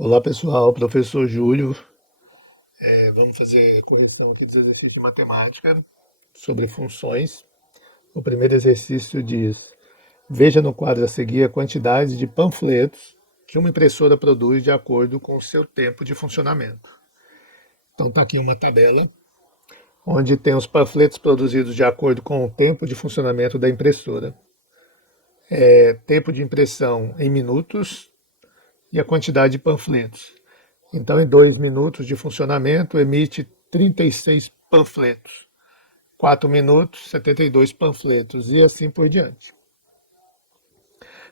Olá pessoal, professor Júlio. Vamos fazer correção aqui dos exercícios de matemática sobre funções. O primeiro exercício diz: veja no quadro a seguir a quantidade de panfletos que uma impressora produz de acordo com o seu tempo de funcionamento. Então está aqui uma tabela onde tem os panfletos produzidos de acordo com o tempo de funcionamento da impressora. Tempo de impressão em minutos e a quantidade de panfletos. Então, em 2 minutos de funcionamento, emite 36 panfletos. 4 minutos, 72 panfletos e assim por diante.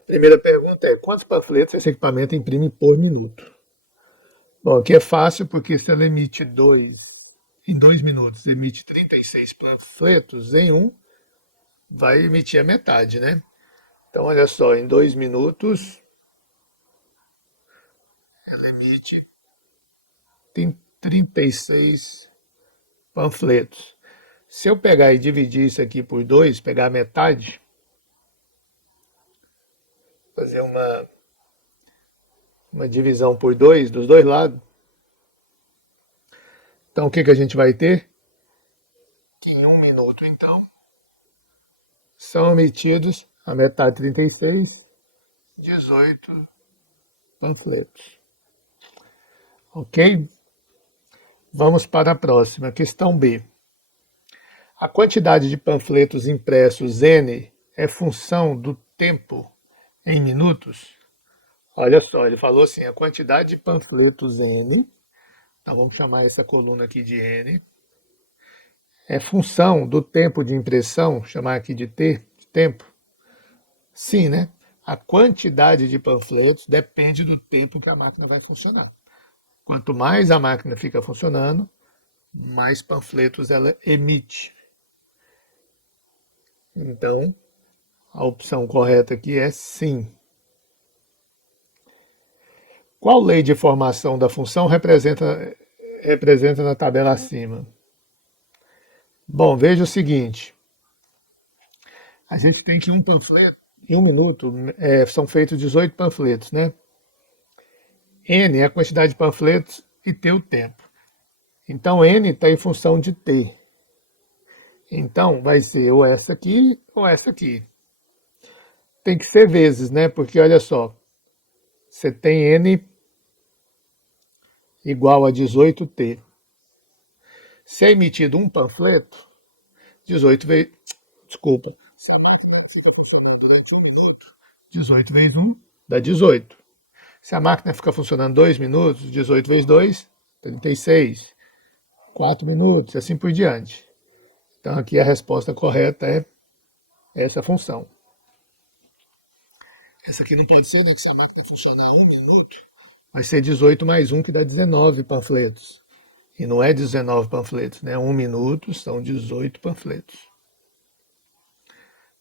Primeira pergunta é: quantos panfletos esse equipamento imprime por minuto? Bom, aqui é fácil porque se ela emite em 2 minutos, emite 36 panfletos em um, vai emitir a metade, né? Então, olha só, em 2 minutos, ela emite tem 36 panfletos. Se eu pegar e dividir isso aqui por 2, pegar a metade, fazer uma divisão por 2 dos dois lados, então o que a gente vai ter? Que em 1 minuto, então, são emitidos a metade 36, 18 panfletos. Ok? Vamos para a próxima, questão B. A quantidade de panfletos impressos N é função do tempo em minutos? Olha só, ele falou assim, a quantidade de panfletos N, então vamos chamar essa coluna aqui de N, é função do tempo de impressão, chamar aqui de T, de tempo? Sim, né? A quantidade de panfletos depende do tempo que a máquina vai funcionar. Quanto mais a máquina fica funcionando, mais panfletos ela emite. Então, a opção correta aqui é sim. Qual lei de formação da função representa na tabela acima? Bom, veja o seguinte. A gente tem que um panfleto, em 1 minuto, são feitos 18 panfletos, né? N é a quantidade de panfletos e T o tempo. Então, N está em função de T. Então, vai ser ou essa aqui ou essa aqui. Tem que ser vezes, né? Porque, olha só, você tem N igual a 18T. Se é emitido um panfleto, 18 vezes... Desculpa. Se a máquina fica funcionando durante 1 minuto, 18 vezes 1 dá 18. Se a máquina fica funcionando 2 minutos, 18 vezes 2, 36. 4 minutos, e assim por diante. Então, aqui a resposta correta é essa função. Essa aqui não pode ser, né? Que se a máquina funcionar 1 minuto, vai ser 18 mais 1, que dá 19 panfletos. E não é 19 panfletos, né? 1 minuto são 18 panfletos.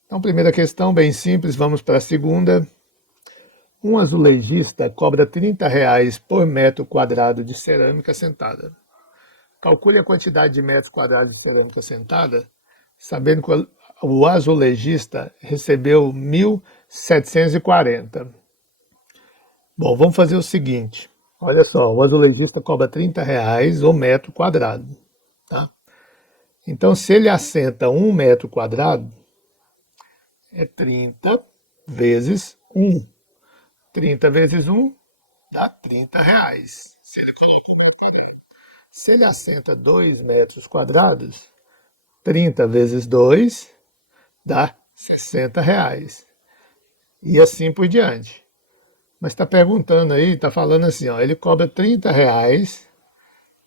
Então, primeira questão, bem simples, vamos para a segunda. Um azulejista cobra R$ 30 por metro quadrado de cerâmica sentada. Calcule a quantidade de metros quadrados de cerâmica sentada, sabendo que o azulejista recebeu 1.740. Bom, vamos fazer o seguinte. Olha só, o azulejista cobra R$ 30 o metro quadrado. Tá? Então, se ele assenta 1 metro quadrado, é 30 vezes 1. 30 vezes 1 dá R$ 30. Se ele assenta 2 metros quadrados, 30 vezes 2 dá R$ 60. E assim por diante. Mas está perguntando aí, está falando assim, ó, ele cobra R$ 30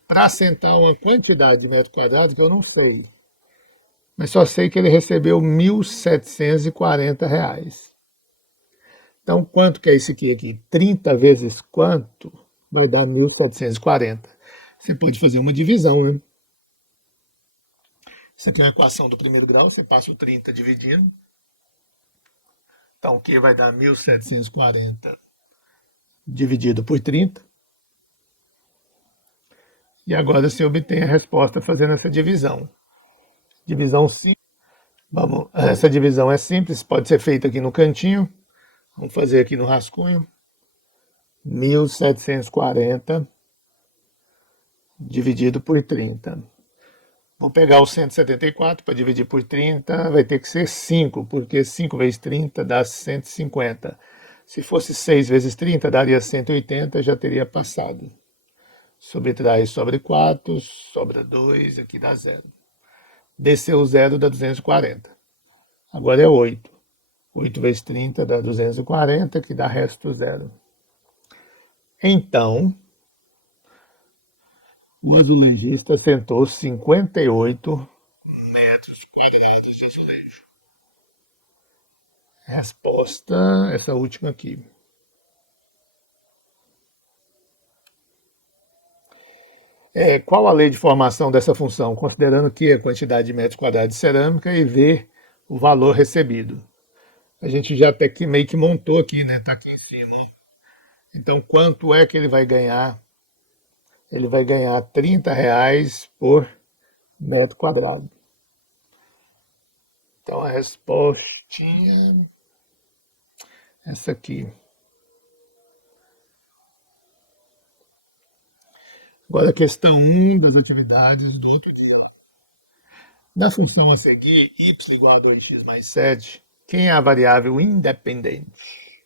para assentar uma quantidade de metro quadrado que eu não sei. Mas só sei que ele recebeu R$ 1.740. Então, quanto que é isso aqui? 30 vezes quanto vai dar 1.740? Você pode fazer uma divisão, né? Isso aqui é uma equação do primeiro grau, você passa o 30 dividindo. Então, o que vai dar 1.740 dividido por 30? E agora você obtém a resposta fazendo essa divisão. Divisão simples. Vamos, essa divisão é simples, pode ser feita aqui no cantinho. Vamos fazer aqui no rascunho. 1.740 dividido por 30. Vou pegar o 174 para dividir por 30, vai ter que ser 5, porque 5 vezes 30 dá 150. Se fosse 6 vezes 30, daria 180, já teria passado. Subtrai sobre 4, sobra 2, aqui dá 0. Desceu o 0, dá 240. Agora é 8. 8 vezes 30 dá 240, que dá resto 0. Então, o azulejista assentou 58 metros quadrados de azulejo. Resposta, essa última aqui. Qual a lei de formação dessa função, considerando que a quantidade de metros quadrados de cerâmica e V o valor recebido? A gente já até que meio que montou aqui, né? Está aqui em cima. Então, quanto é que ele vai ganhar? Ele vai ganhar R$ 30 por metro quadrado. Então, a respostinha é essa aqui. Agora, a questão 1 das atividades do da função a seguir, y igual a 2x mais 7, quem é a variável independente?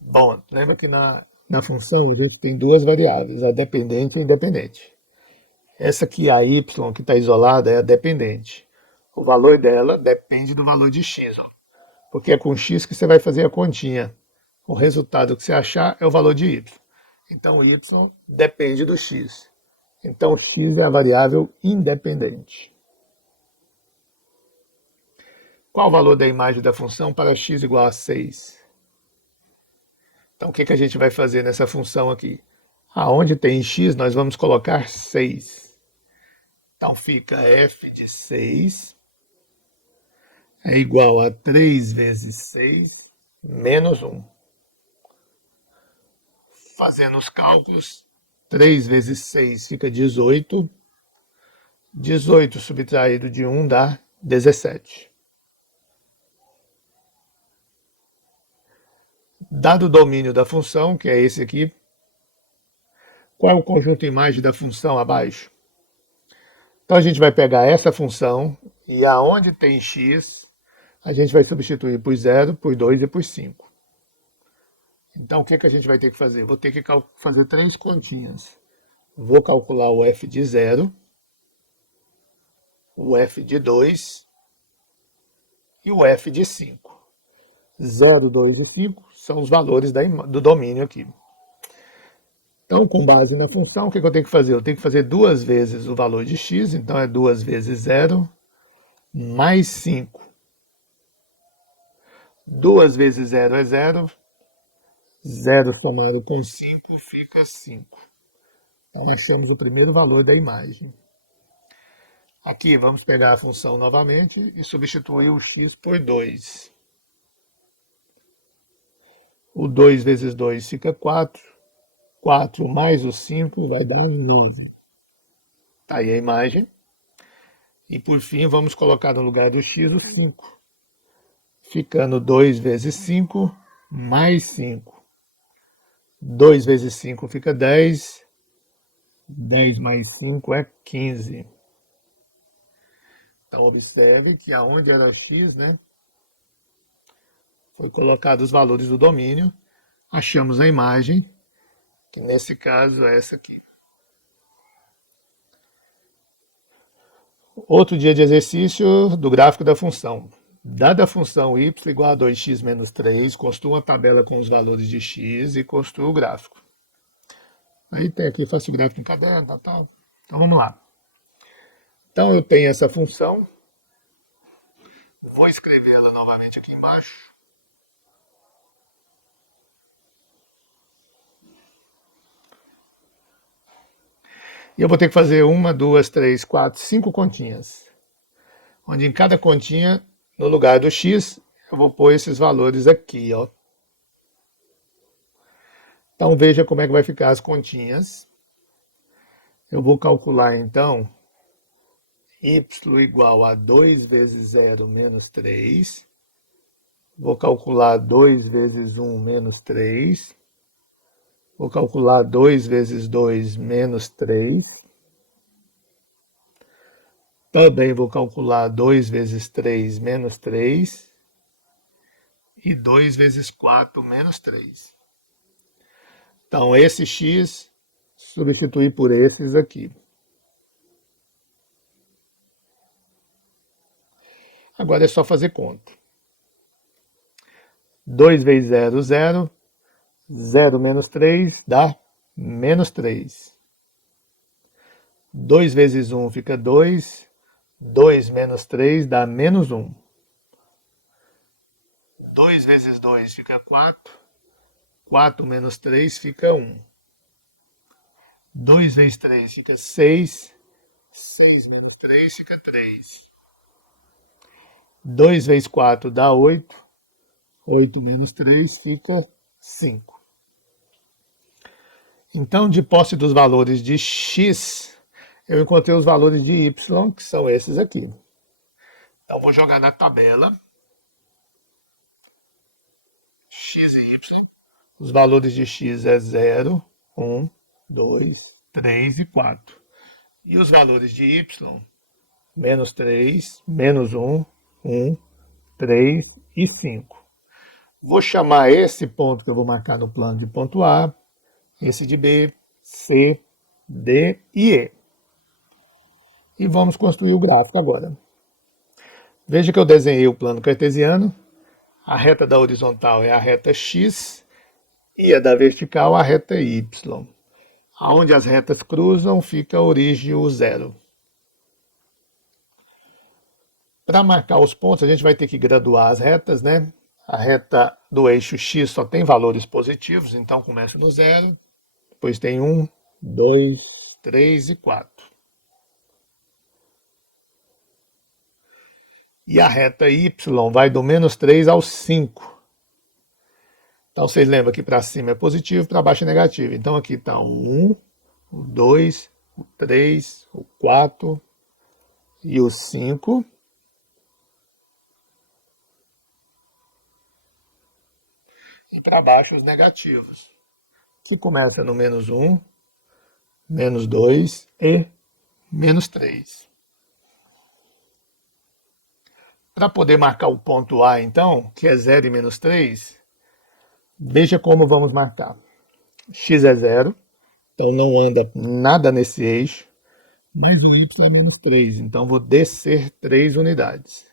Bom, lembra que na função tem duas variáveis, a dependente e a independente. Essa aqui, a y, que está isolada, é a dependente. O valor dela depende do valor de x, porque é com x que você vai fazer a continha. O resultado que você achar é o valor de y. Então, y depende do x. Então, x é a variável independente. Qual o valor da imagem da função para x igual a 6? Então, o que a gente vai fazer nessa função aqui? Aonde tem x, nós vamos colocar 6. Então, fica f de 6 é igual a 3 vezes 6 menos 1. Fazendo os cálculos, 3 vezes 6 fica 18. 18 subtraído de 1 dá 17. Dado o domínio da função, que é esse aqui, qual é o conjunto imagem da função abaixo? Então a gente vai pegar essa função e aonde tem x, a gente vai substituir por 0, por 2 e por 5. Então o que a gente vai ter que fazer? Vou ter que fazer 3 continhas. Vou calcular o f de 0, o f de 2 e o f de 5. 0, 2 e 5 são os valores do domínio aqui. Então, com base na função, o que eu tenho que fazer? Eu tenho que fazer 2 vezes o valor de x, então é 2 vezes 0, mais 5. 2 vezes 0 é 0, 0 somado com 5 fica 5. Então, achamos o primeiro valor da imagem. Aqui, vamos pegar a função novamente e substituir o x por 2. O 2 vezes 2 fica 4. 4 mais o 5 vai dar 9. Tá aí a imagem. E por fim, vamos colocar no lugar do x o 5. Ficando 2 vezes 5 mais 5. 2 vezes 5 fica 10. 10 mais 5 é 15. Então, observe que aonde era x, né, foi colocado os valores do domínio. Achamos a imagem, que nesse caso é essa aqui. Outro dia de exercício do gráfico da função. Dada a função y igual a 2x menos 3, construa uma tabela com os valores de x e construa o gráfico. Aí tem aqui, eu faço o gráfico em caderno, tal. Então vamos lá. Então eu tenho essa função. Vou escrevê-la novamente aqui embaixo. E eu vou ter que fazer 1, 2, 3, 4, 5 continhas. Onde em cada continha, no lugar do x, eu vou pôr esses valores aqui, ó. Então veja como é que vai ficar as continhas. Eu vou calcular então y igual a 2 vezes 0 menos 3. Vou calcular 2 vezes 1 menos 3. Vou calcular 2 vezes 2 menos 3. Também vou calcular 2 vezes 3 menos 3. E 2 vezes 4 menos 3. Então, esse x substituir por esses aqui. Agora é só fazer conta. 2 vezes 0, 0. 0 menos 3 dá menos 3. 2 vezes 1 fica 2. 2 menos 3 dá menos 1. 2 vezes 2 fica 4. 4 menos 3 fica 1. 2 vezes 3 fica 6. 6 menos 3 fica 3. 2 vezes 4 dá 8. 8 menos 3 fica 5. Então, de posse dos valores de x, eu encontrei os valores de y, que são esses aqui. Então, vou jogar na tabela x e y. Os valores de x é 0, 1, 2, 3 e 4. E os valores de y, menos 3, menos 1, 1, 3 e 5. Vou chamar esse ponto que eu vou marcar no plano de ponto A, esse de B, C, D e E. E vamos construir o gráfico agora. Veja que eu desenhei o plano cartesiano. A reta da horizontal é a reta x e a da vertical a reta y. Aonde as retas cruzam fica a origem o zero. Para marcar os pontos, a gente vai ter que graduar as retas, né? A reta do eixo x só tem valores positivos, então começa no zero, depois tem 1, 2, 3 e 4. E a reta y vai do menos 3 ao 5. Então vocês lembram que para cima é positivo, para baixo é negativo. Então aqui está o 1, o 2, o 3, o 4 e o 5. E para baixo os negativos, que começa no menos 1, menos 2 e menos 3. Para poder marcar o ponto A, então, que é 0 e menos 3, veja como vamos marcar. X é 0, então não anda nada nesse eixo. Mais o y é menos 3, então vou descer 3 unidades.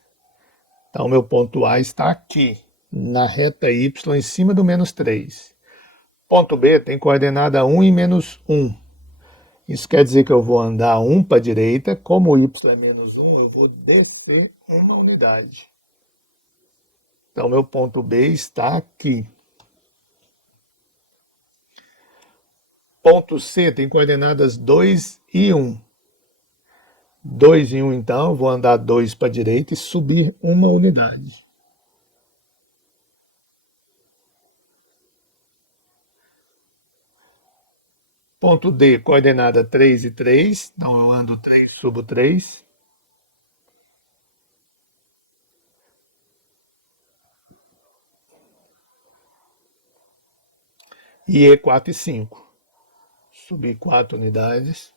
Então meu ponto A está aqui, na reta y, em cima do menos 3. Ponto B tem coordenada 1 e menos 1. Isso quer dizer que eu vou andar 1 para a direita, como o y é menos 1, eu vou descer uma unidade. Então, meu ponto B está aqui. Ponto C tem coordenadas 2 e 1. 2 e 1, então, vou andar 2 para a direita e subir uma unidade. Ponto D, coordenada 3 e 3. Então, eu ando 3, subo 3. E E 4 e 5. Subir 4 unidades.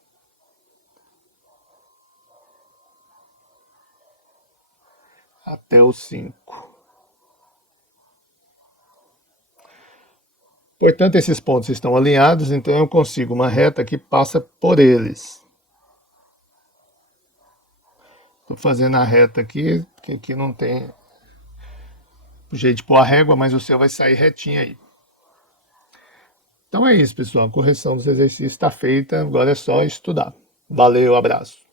Até o 5. Portanto, esses pontos estão alinhados, então eu consigo uma reta que passa por eles. Estou fazendo a reta aqui, porque aqui não tem jeito de pôr a régua, mas o seu vai sair retinho aí. Então é isso, pessoal. A correção dos exercícios está feita, agora é só estudar. Valeu, abraço.